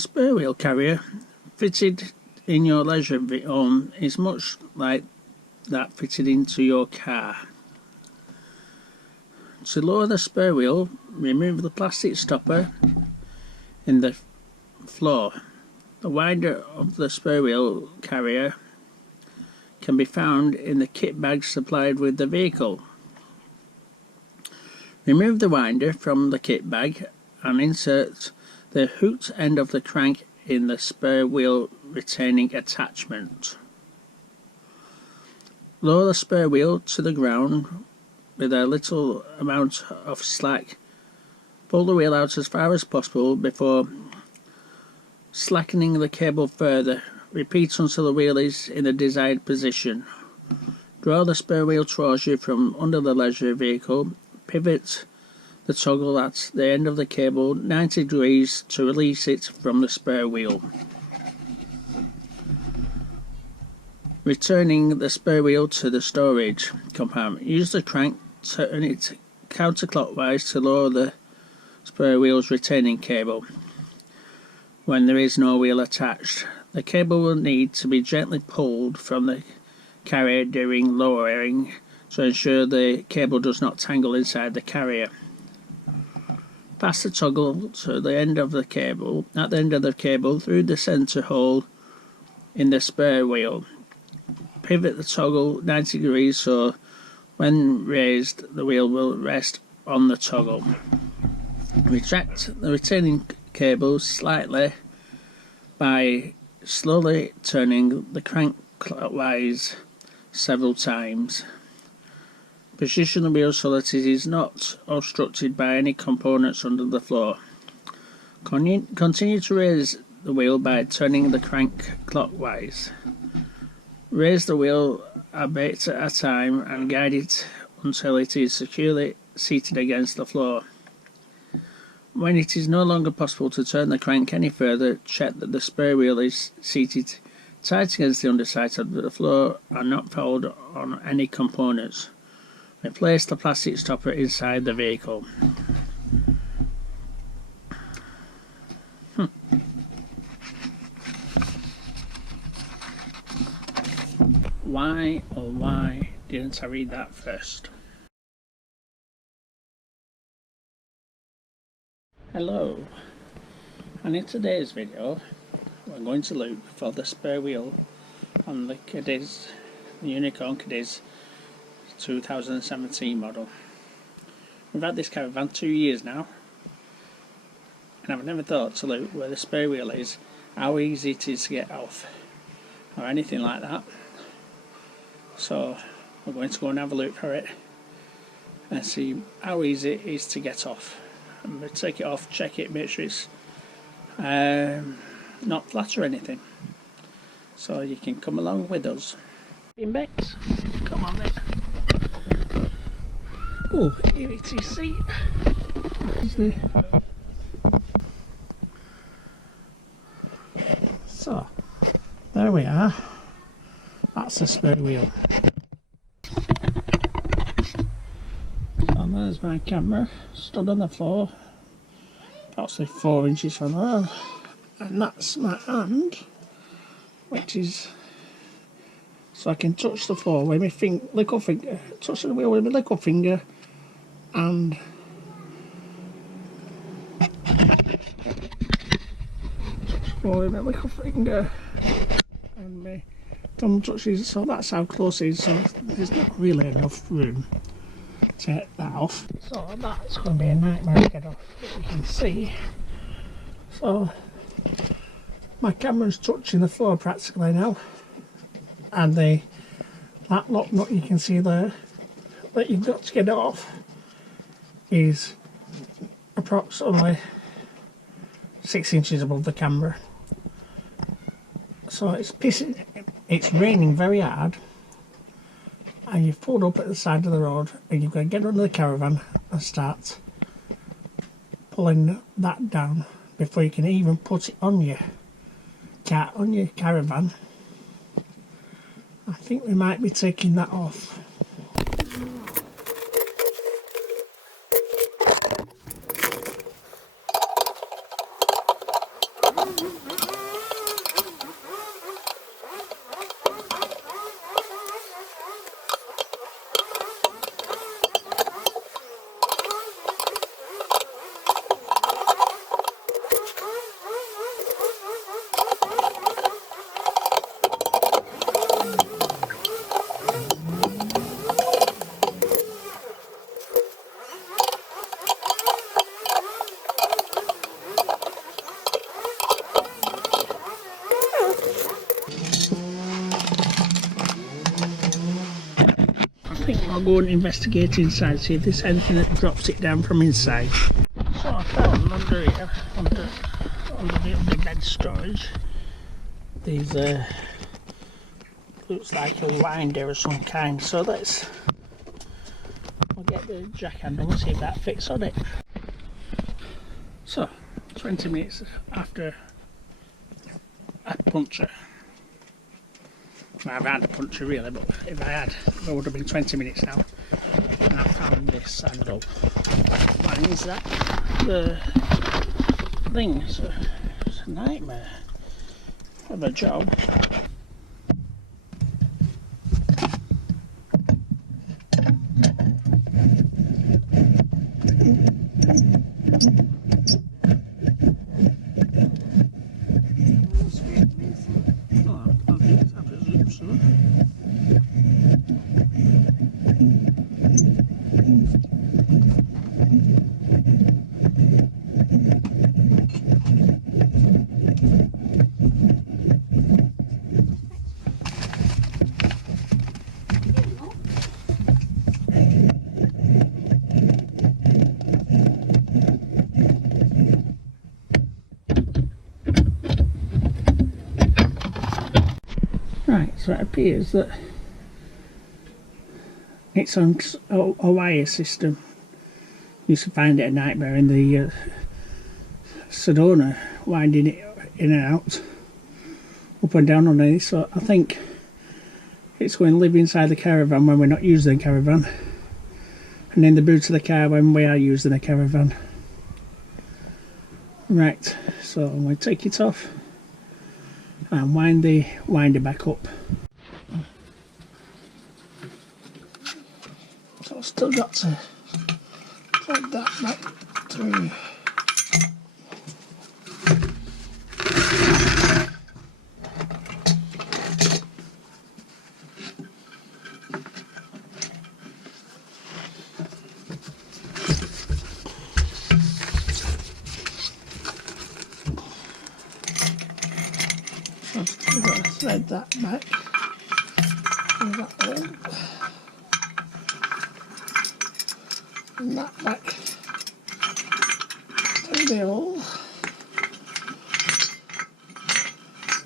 spare wheel carrier fitted in your leisure home is much like that fitted into your car. To lower the spare wheel, remove the plastic stopper in the floor. The winder of the spare wheel carrier can be found in the kit bag supplied with the vehicle. Remove the winder from the kit bag and insert the hooked end of the crank in the spare wheel retaining attachment. Lower the spare wheel to the ground with a little amount of slack. Pull the wheel out as far as possible before slackening the cable further. Repeat until the wheel is in the desired position. Draw the spare wheel towards you from under the leisure vehicle. Pivot the toggle at the end of the cable 90 degrees to release it from the spare wheel. Returning the spare wheel to the storage compartment. Use the crank, turn it counterclockwise to lower the spare wheel's retaining cable. When there is no wheel attached, the cable will need to be gently pulled from the carrier during lowering to ensure the cable does not tangle inside the carrier. Pass the toggle to the end of the cable, at the end of the cable through the centre hole in the spare wheel. Pivot the toggle 90 degrees so when raised the wheel will rest on the toggle. Retract the retaining cable slightly by slowly turning the crank clockwise several times. Position the wheel so that it is not obstructed by any components under the floor. Continue to raise the wheel by turning the crank clockwise. Raise the wheel a bit at a time and guide it until it is securely seated against the floor. When it is no longer possible to turn the crank any further, check that the spare wheel is seated tight against the underside of the floor and not fouled on any components. Replace the plastic stopper inside the vehicle. Why or why didn't I read that first? Hello, and in today's video we're going to look for the spare wheel on the Cadiz, the Unicorn Cadiz 2017 model. We've had this caravan 2 years now, and I've never thought to look where the spare wheel is, how easy it is to get off, or anything like that. So we're going to go and have a look for it and see how easy it is to get off. I'm going to take it off, check it, make sure it's not flat or anything. So you can come along with us. In Bex, come on then. Oh, here it is, see? So, there we are. That's the spare wheel. And there's my camera, stood on the floor, approximately 4 inches from there. And that's my hand, which is so I can touch the floor with my little finger, touch the wheel with my little finger, and with my little finger, and my thumb touches. So that's how close it is. So there's not really enough room to take that off. So that's going to be a nightmare to get off. You can see. So my camera's touching the floor practically now, and that lock nut you can see there that you've got to get off is approximately 6 inches above the camera. So it's raining very hard, and you've pulled up at the side of the road, and you've got to get under the caravan and start pulling that down before you can even put it on your caravan. I think we might be taking that off. I'll go and investigate inside, see if there's anything that drops it down from inside. So I found under here, under the bed storage, these looks like a winder of some kind. So I'll get the jack handle and see if that fits on it. So 20 minutes after a puncture. Well, I've had a puncture really, but if I had, it would have been 20 minutes now. And I found this handle. Why is that? The thing, so it's a nightmare of a job. Right, so it appears that it's on a wire system. Used to find it a nightmare in the Sedona, winding it in and out, up and down on it. So I think it's going to live inside the caravan when we're not using the caravan, and in the boot of the car when we are using the caravan. Right, so I'm going to take it off and wind the winder back up. So I've still got to plug that back through. I've still got to thread that back. And that hole. And that back through the hole.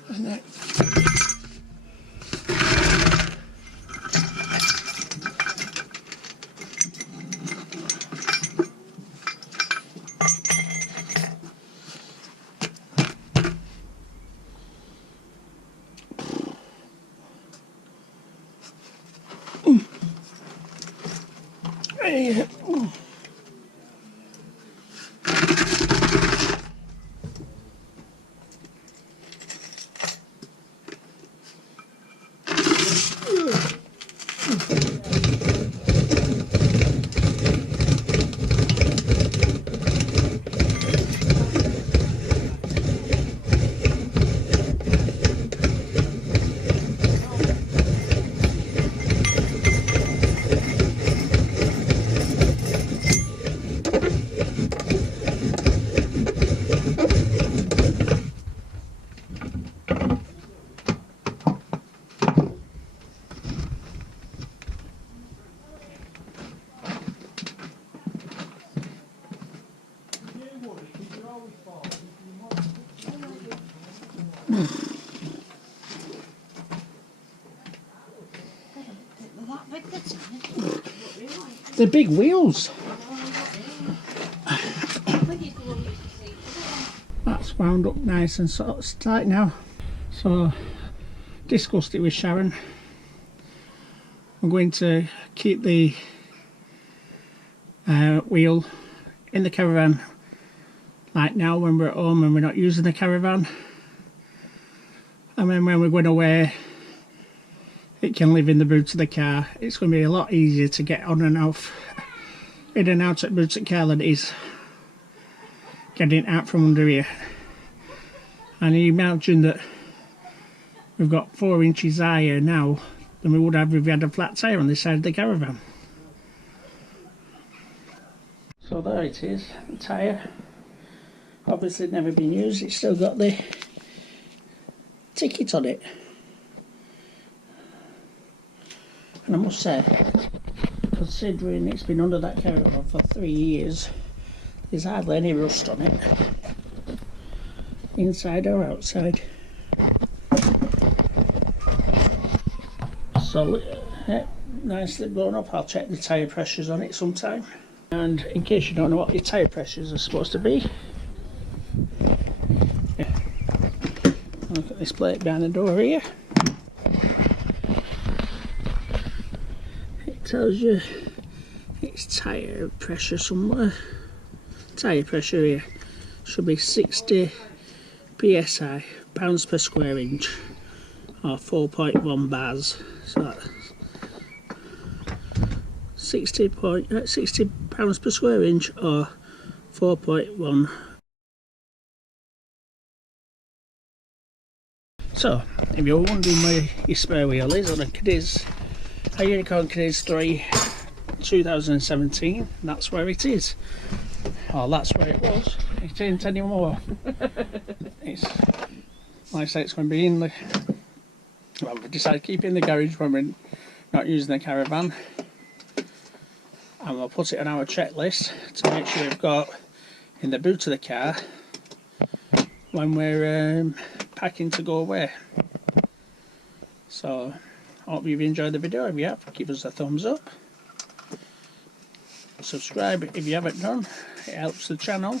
And then they're big wheels. That's wound up nice and sort of tight now. So discussed it with Sharon. I'm going to keep the wheel in the caravan like now when we're at home and we're not using the caravan, and then when we're going away it can live in the boot of the car. It's going to be a lot easier to get on and off, in and out of the boot of the car than it is getting it out from under here. And you imagine that we've got 4 inches higher now than we would have if we had a flat tyre on this side of the caravan. So there it is, the tyre. Obviously never been used, it's still got the ticket on it. And I must say, considering it's been under that caravan for 3 years, there's hardly any rust on it, inside or outside. So, yeah, nicely blown up. I'll check the tyre pressures on it sometime. And in case you don't know what your tyre pressures are supposed to be, yeah. Look at this plate behind the door here. It tells you it's tyre pressure somewhere. Tyre pressure here should be 60 psi, pounds per square inch, or 4.1 bars. So that's 60 pounds per square inch, or 4.1. So, if you're wondering where your spare wheel is on a Cadiz, a Unicorn Cadiz 3 2017, that's where it is. Oh, that's where it was. It ain't anymore. It's, like I say, it's going to be in the... Well, we decided to keep it in the garage when we're not using the caravan. And we'll put it on our checklist to make sure we've got in the boot of the car when we're packing to go away. So, I hope you've enjoyed the video. If you have, give us a thumbs up. Subscribe if you haven't done, it helps the channel.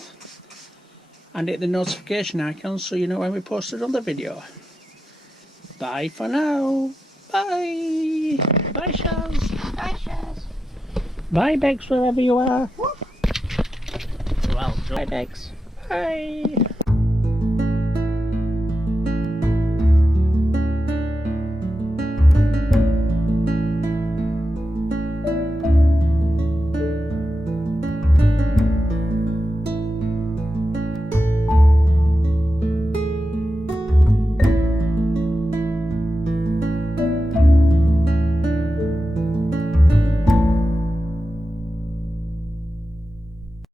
And hit the notification icon so you know when we post another video. Bye for now. Bye. Bye, Shaz. Bye, Shaz. Bye, Bex, wherever you are. Well, bye, Bex. Bye.